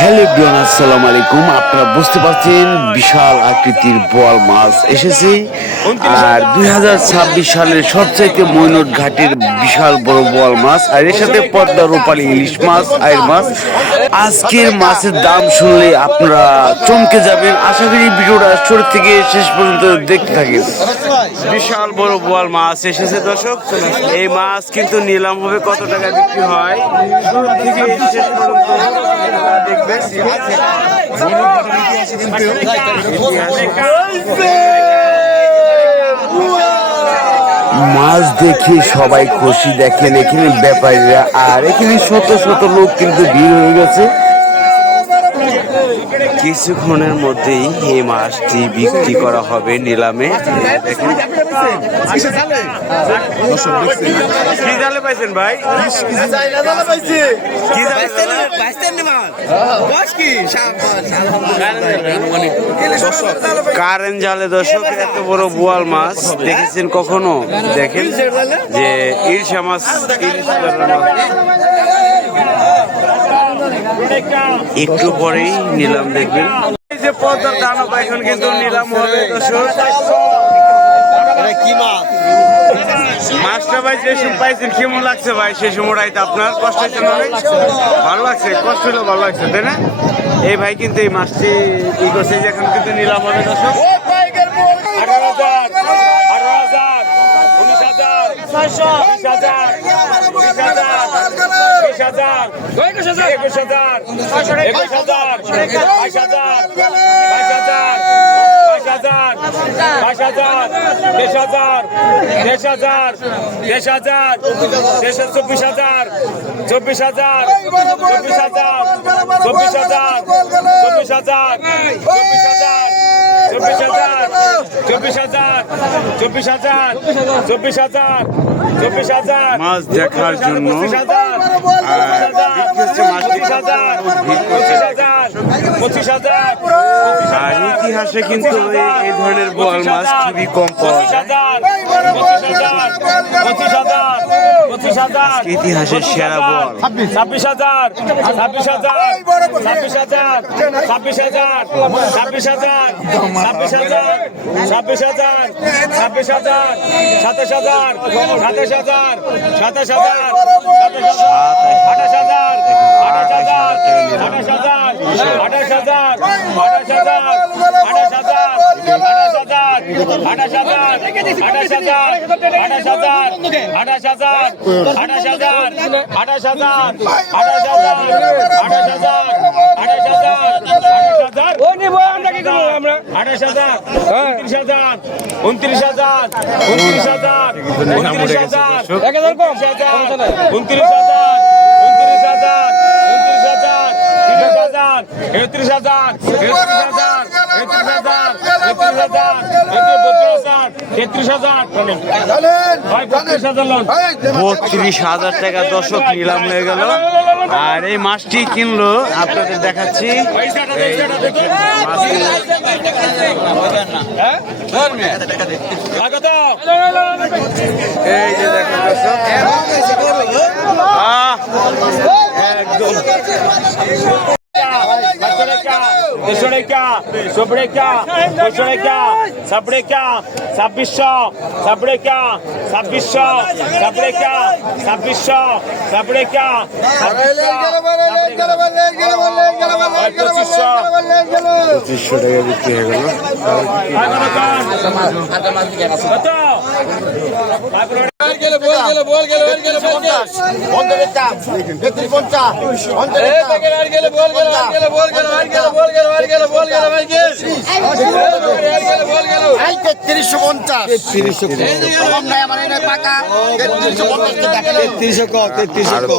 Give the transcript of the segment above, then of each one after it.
Hello everyone, আসসালামু আলাইকুম। আপনারা বুঝতে পারছেন বিশাল আকৃতির বোয়াল মাছ এসেছে। আর 2026 সালের সবচাইতে মৈনট ঘাটের বিশাল বড় বোয়াল মাছ, আর এর সাথে পদ্মা রূপালী ইলিশ মাছ, আইর মাছ। আজকের মাছের দাম শুনলে আপনারা চমকে যাবেন। আশা করি ভিডিওটা শুরু থেকে শেষ পর্যন্ত দেখতে থাকেন। বিশাল বড় বোয়াল মাছ এসেছে দর্শক। এই মাছ কিন্তু নিলাম হবে কত টাকা বিক্রি হয় শুরু থেকে শেষ পর্যন্ত দেখবেন। মাছ দেখে সবাই খুশি। দেখেন এখানে ব্যাপারীরা, আর এখানে শত শত লোক কিন্তু ভিড় হয়ে গেছে। কিছুক্ষণের মধ্যেই এই মাছটি বিক্রি করা হবে নিলামে। কি জালে পাইছেন ভাই? কারেন্ট জালে দর্শক এত বড় বোয়াল মাছ দেখেছেন কখনো? দেখেন যে ইলশা মাছ, একটু পরেই নিলাম দেখবেন। এই যে পদ্মার দানব এখন কিন্তু নিলাম হবে দর্শক। কি মাছ? মাছটা ভাই যে সময় পাইছেন কেমন লাগছে ভাই? সেই সময়টাই আপনার কষ্ট হয়েছে না? ভালো লাগছে, কষ্ট হলেও ভালো লাগছে, তাই না? এই ভাই কিন্তু এই মাছটি ই করছে, এখন কিন্তু নিলাম হবে দর্শক। 18,000, 18,000, 19,000, 20,000, 20,000, 20,000, 21,000, 21,000, 22,000, 22,000, 23,000, 23,000, 23,000, 24,000, 24,000, 24,000, 24,000, 24,000, 24,000, 24,000 মাছ দেখার জন্য আর ইতিহাসে কিন্তু এই ধরনের বোয়াল মাছ খুবই কম পাওয়া যায়। ইতিহাসের সেরা বোয়াল। 26,000, 26,000, 26,000, 26,000, 26,000, 26,000, 26,000, 26,000, 27,000, 27,000, 27,000, 28,000, 28,000, 28,000, 28,000, 28,000, 28,000, 29,000, 29,000, 29,000, 32,000 টাকা দর্শক নিলাম হয়ে গেল। আর এই মাছটি কিনলো আপনাদের দেখাচ্ছি। এই যে দেখেন দর্শক, একদম 2500 টাকা বিক্রি হয়ে গেল।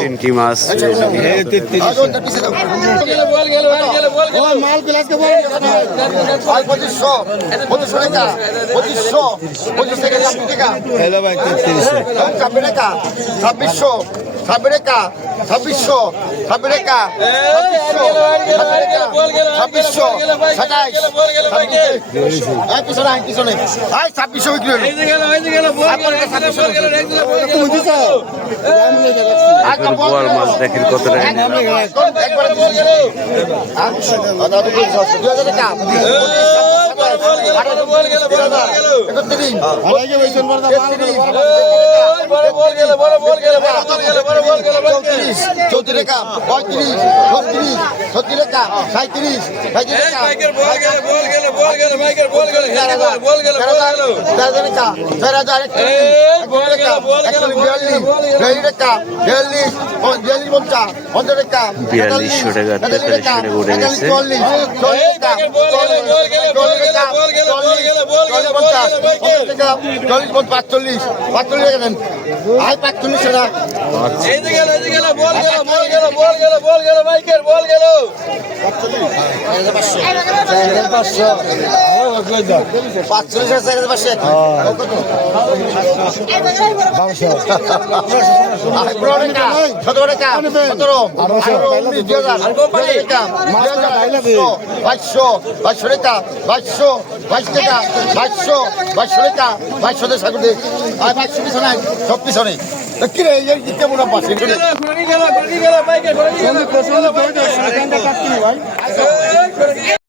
তিনটি মাছ হ্যালো ভাই 2600, 2600, 2600, 2600, ছাব্বিশশো সাতাইশ পিছনে পিছনে 2600 বিক্রি হলো বোয়াল মাছ দেখেন কত টাকা। 4200 টাকা 4300 টাকা উঠে গেছে। সব পিছনে কি রে কেমন পাশে